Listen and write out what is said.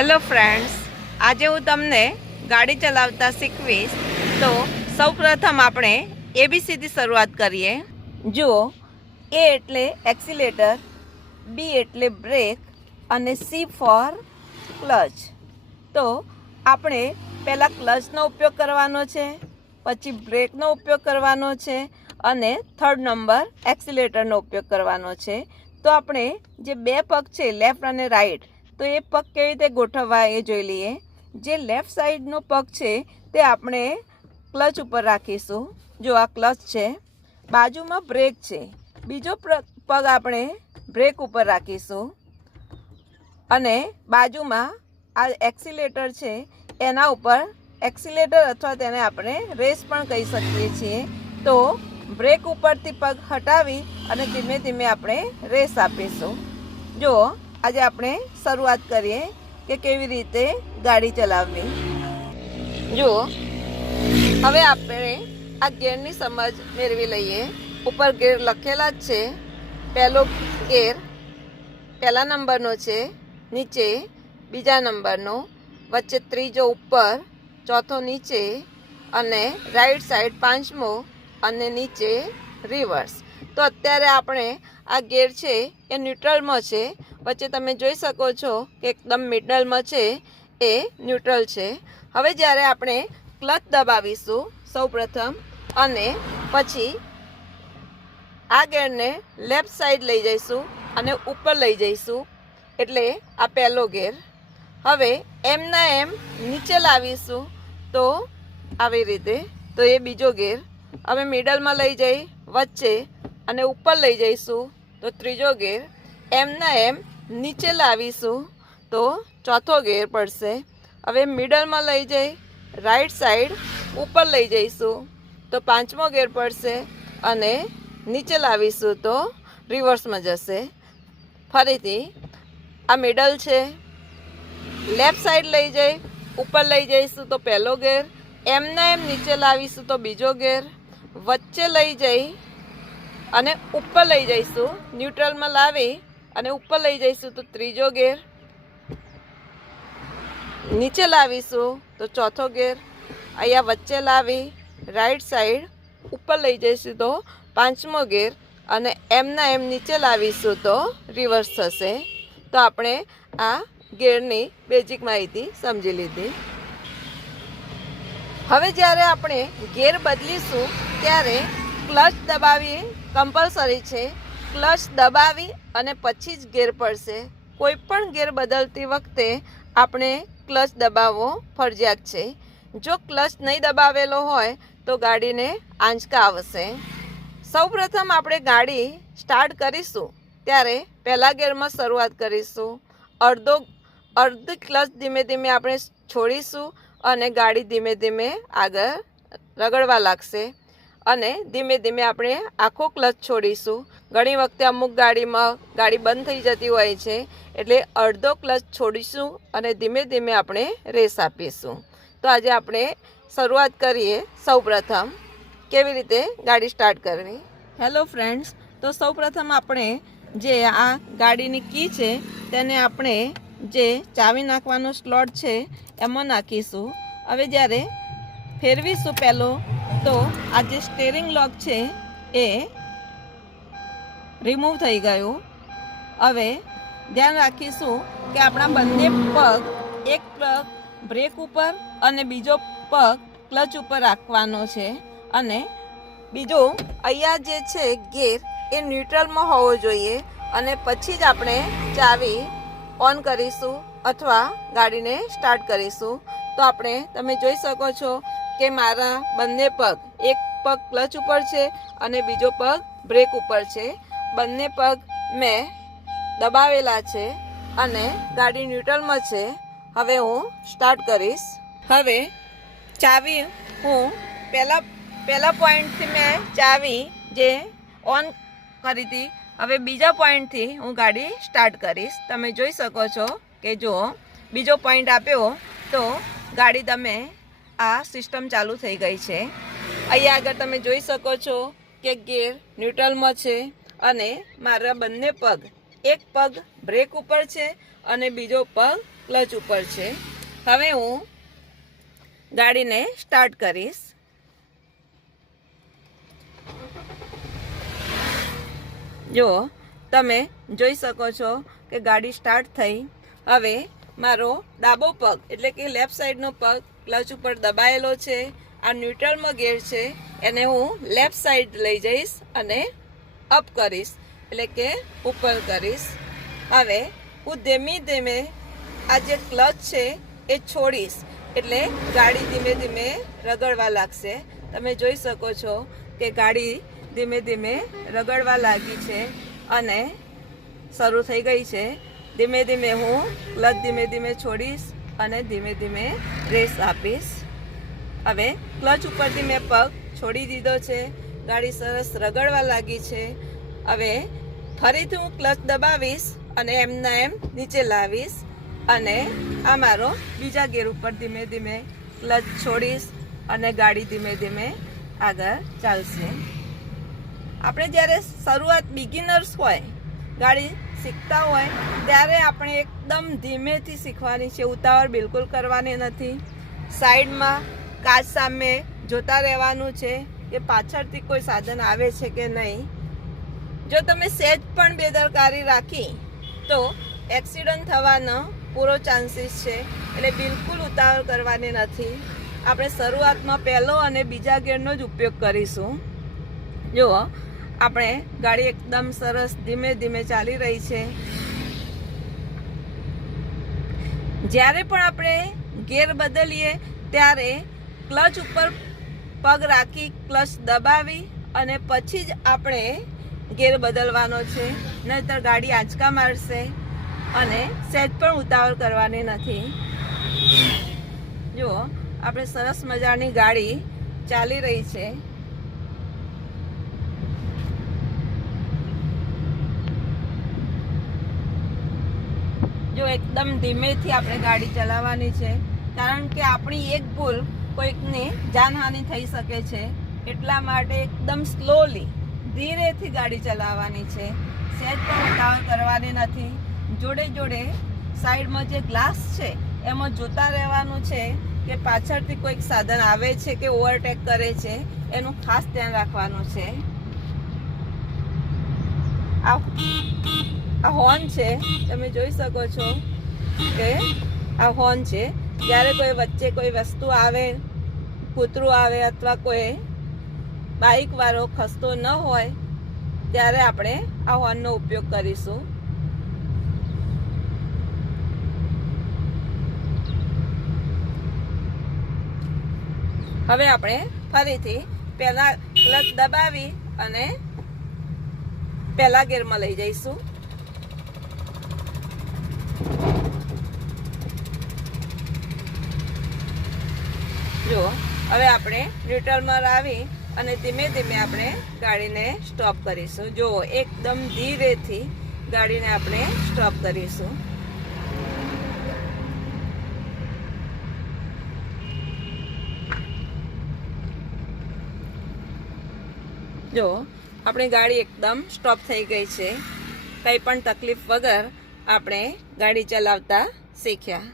Hello friends, આજે હું તમને ગાડી ચલાવતા શીખવીશ. તો સૌપ્રથમ આપણે એબીસીથી શરૂઆત કરીએ. જુઓ, એ એટલે એક્સિલેટર, બી એટલે બ્રેક અને સી ફોર ક્લચ. તો આપણે પહેલાં ક્લચનો ઉપયોગ કરવાનો છે, પછી બ્રેકનો ઉપયોગ કરવાનો છે અને થર્ડ નંબર એક્સિલેટરનો ઉપયોગ કરવાનો છે. તો આપણે જે બે પગ છે લેફ્ટ અને રાઈટ, તો એ પગ કેવી રીતે ગોઠવવા એ જોઈ લઈએ. જે લેફ્ટ સાઈડનો પગ છે તે આપણે ક્લચ ઉપર રાખીશું. જો આ ક્લચ છે, બાજુમાં બ્રેક છે, બીજો પગ આપણે બ્રેક ઉપર રાખીશું અને બાજુમાં આ એક્સિલેટર છે એના ઉપર એક્સિલેટર અથવા તેને આપણે રેસ પણ કહી શકીએ છીએ. તો બ્રેક ઉપરથી પગ હટાવી અને ધીમે ધીમે આપણે રેસ આપીશું. જો આજે આપણે શરૂઆત કરીએ કે કેવી રીતે ગાડી ચલાવવી. જુઓ, હવે આપણે આ ગેરની સમજ મેળવી લઈએ. ઉપર ગેર લખેલા જ છે. પહેલો ગેર પહેલા નંબરનો છે, નીચે બીજા નંબરનો, વચ્ચે ત્રીજો ઉપર, ચોથો નીચે અને રાઈટ સાઈડ પાંચમો અને નીચે રિવર્સ. તો અત્યારે આપણે આ ગેર છે એ ન્યુટ્રલમાં છે. વચ્ચે તમે જોઈ શકો છો કે એકદમ મિડલમાં છે એ ન્યુટ્રલ છે. હવે જ્યારે આપણે ક્લચ દબાવીશું સૌપ્રથમ અને પછી આ ગેરને લેફ્ટ સાઈડ લઈ જઈશું અને ઉપર લઈ જઈશું, એટલે આ પહેલો ગેર. હવે એમના એમ નીચે લાવીશું તો આવી રીતે, તો એ બીજો ગેર. હવે મિડલમાં લઈ જઈ વચ્ચે અને ઉપર લઈ જઈશું તો ત્રીજો ગેર. એમના એમ નીચે લાવીશું તો ચોથો ગેર પડશે. હવે મિડલમાં લઈ જઈ રાઈટ સાઈડ ઉપર લઈ જઈશું તો પાંચમો ગેર પડશે અને નીચે લાવીશું તો રિવર્સમાં જશે. ફરીથી આ મિડલ છે, લેફ્ટ સાઈડ લઈ જઈ ઉપર લઈ જઈશું તો પહેલો ગેર. એમના એમ નીચે લાવીશું તો બીજો ગેર. વચ્ચે લઈ જઈ અને ઉપર લઈ જઈશું, ન્યુટ્રલમાં લાવી અને ઉપર લઈ જઈશું તો ત્રીજો ગેર. નીચે લાવીશું તો ચોથો ગેર. અહીંયા વચ્ચે લાવી રાઈટ સાઈડ ઉપર લઈ જઈશું તો પાંચમો ગેર અને એમના એમ નીચે લાવીશું તો રિવર્સ થશે. તો આપણે આ ગેરની બેઝિક માહિતી સમજી લીધી. હવે જ્યારે આપણે ગેર બદલીશું ત્યારે ક્લચ દબાવી કમ્પલસરી છે. ક્લચ દબાવી અને પછી જ ગેર પડશે. કોઈ પણ ગેર બદલતી વખતે આપણે ક્લચ દબાવવો ફરજિયાત છે. જો ક્લચ નહીં દબાવેલો હોય તો ગાડીને આંચકા આવશે. સૌપ્રથમ આપણે ગાડી સ્ટાર્ટ કરીશું ત્યારે પહેલા ગેરમાં શરૂઆત કરીશું. અડધી ક્લચ ધીમે ધીમે આપણે છોડીશું અને ગાડી ધીમે ધીમે આગળ રગડવા લાગશે અને ધીમે ધીમે આપણે આખો ક્લચ છોડીશું. ઘણી વખતે અમુક ગાડીમાં ગાડી બંધ થઈ જતી હોય છે, એટલે અડધો ક્લચ છોડીશું અને ધીમે ધીમે આપણે રેસ આપીશું. તો આજે આપણે શરૂઆત કરીએ સૌપ્રથમ કેવી રીતે ગાડી સ્ટાર્ટ કરવી. હેલો ફ્રેન્ડ્સ, તો સૌપ્રથમ આપણે જે આ ગાડીની કી છે તેને આપણે જે ચાવી નાખવાનો સ્લોટ છે એમાં નાખીશું. હવે જ્યારે ફેરવીશું પહેલો, તો આ જે સ્ટેરિંગ લોક છે એ રિમૂવ થઈ ગયું. હવે ધ્યાન રાખીશું કે આપણા બંને પગ, એક પગ બ્રેક ઉપર અને બીજો પગ ક્લચ ઉપર રાખવાનો છે અને બીજો અહીંયા જે છે ગેર એ ન્યુટ્રલમાં હોવો જોઈએ અને પછી જ આપણે ચાવી ઓન કરીશું અથવા ગાડીને સ્ટાર્ટ કરીશું. તો આપણે તમે જોઈ શકો છો કે મારા બંને પગ, એક પગ ક્લચ ઉપર છે અને બીજો પગ બ્રેક ઉપર છે. બંને પગ મેં દબાવેલા છે અને ગાડી ન્યુટ્રલમાં છે. હવે હું સ્ટાર્ટ કરીશ. હવે ચાવી હું પહેલા પોઈન્ટથી મેં ચાવી જે ઓન કરી હતી, હવે બીજા પોઈન્ટથી હું ગાડી સ્ટાર્ટ કરીશ. તમે જોઈ શકો છો કે જો બીજો પોઈન્ટ આપ્યો તો ગાડી તમે આ સિસ્ટમ ચાલુ થઈ ગઈ છે. અહીંયા આગળ તમે જોઈ શકો છો કે ગેર ન્યુટ્રલમાં છે અને મારા બંને પગ, એક પગ બ્રેક ઉપર છે અને બીજો પગ ક્લચ ઉપર છે. હવે હું ગાડીને સ્ટાર્ટ કરીશ. જો તમે જોઈ શકો છો કે ગાડી સ્ટાર્ટ થઈ. હવે મારો ડાબો પગ એટલે કે લેફ્ટ સાઈડનો પગ ક્લચ ઉપર દબાયેલો છે. આ ન્યુટ્રલમાં ગેર છે, એને હું લેફ્ટ સાઈડ લઈ જઈશ અને અપ કરીશ એટલે કે ઉપર કરીશ. હવે હું ધીમે ધીમે આ જે ક્લચ છે એ છોડીશ એટલે ગાડી ધીમે ધીમે રગડવા લાગશે. તમે જોઈ શકો છો કે ગાડી ધીમે ધીમે રગડવા લાગી છે અને શરૂ થઈ ગઈ છે. ધીમે ધીમે હું ક્લચ ધીમે ધીમે છોડીશ અને ધીમે ધીમે રેસ આપીશ. હવે ક્લચ ઉપરથી મેં પગ છોડી દીધો છે. ગાડી સરસ રગડવા લાગી છે. હવે ફરીથી હું ક્લચ દબાવીશ અને એમના એમ નીચે લાવીશ અને આ મારો બીજા ગેર ઉપર ધીમે ધીમે ક્લચ છોડીશ અને ગાડી ધીમે ધીમે આગળ ચાલશે. આપણે જ્યારે શરૂઆત બિગિનર્સ હોય, ગાડી શીખતા હોય ત્યારે આપણે એકદમ ધીમેથી શીખવાની છે. ઉતાવળ બિલકુલ કરવાની નથી. સાઈડમાં કાચ સામે જોતા રહેવાનું છે કે પાછળથી કોઈ સાધન આવે છે કે નહીં. જો તમે સહેજ પણ બેદરકારી રાખી તો એક્સિડન્ટ થવાનો પૂરો ચાન્સીસ છે. એટલે બિલકુલ ઉતાવળ કરવાની નથી. આપણે શરૂઆતમાં પહેલો અને બીજા ગેરનો જ ઉપયોગ કરીશું. જુઓ, આપણે ગાડી એકદમ સરસ ધીમે ધીમે ચાલી રહી છે. જ્યારે પણ આપણે ગેર બદલીએ ત્યારે ક્લચ ઉપર પગ રાખી ક્લચ દબાવી અને પછી જ આપણે ગેર બદલવાનો છે, નહીંતર ગાડી આંચકા મારશે અને સહેજ પણ ઉતાવળ કરવાની નથી. જુઓ, આપણે સરસ મજાની ગાડી ચાલી રહી છે. જો એકદમ ધીમેથી આપણે ગાડી ચલાવવાની છે, કારણ કે આપણી એક ભૂલ કોઈકની જાનહાનિ થઈ શકે છે. એટલા માટે એકદમ સ્લોલી ધીરેથી ગાડી ચલાવવાની છે. સહેજ પણ ઉતાવળ કરવાની નથી. જોડે જોડે સાઈડમાં જે ગ્લાસ છે એમાં જોતા રહેવાનું છે કે પાછળથી કોઈક સાધન આવે છે કે ઓવરટેક કરે છે, એનું ખાસ ધ્યાન રાખવાનું છે. આ હોર્ન છે, તમે જોઈ શકો છો કે આ હોર્ન છે. જ્યારે કોઈ વચ્ચે કોઈ વસ્તુ આવે, કૂતરું આવે અથવા કોઈ બાઇક વાળો ખસતો ન હોય ત્યારે આપણે આ હોર્નનો ઉપયોગ કરીશું. હવે આપણે ફરીથી પહેલા ક્લચ દબાવી અને પહેલા ગેરમાં લઈ જઈશું. જો હવે આપણે ન્યુટ્રલમાં લાવી અને ધીમે ધીમે આપણે ગાડીને સ્ટોપ કરીશું. જો એકદમ ધીરેથી ગાડીને આપણે સ્ટોપ કરીશું. જો આપણી ગાડી એકદમ સ્ટોપ થઈ ગઈ છે. કંઈ પણ તકલીફ વગર આપણે ગાડી ચલાવતા શીખ્યા.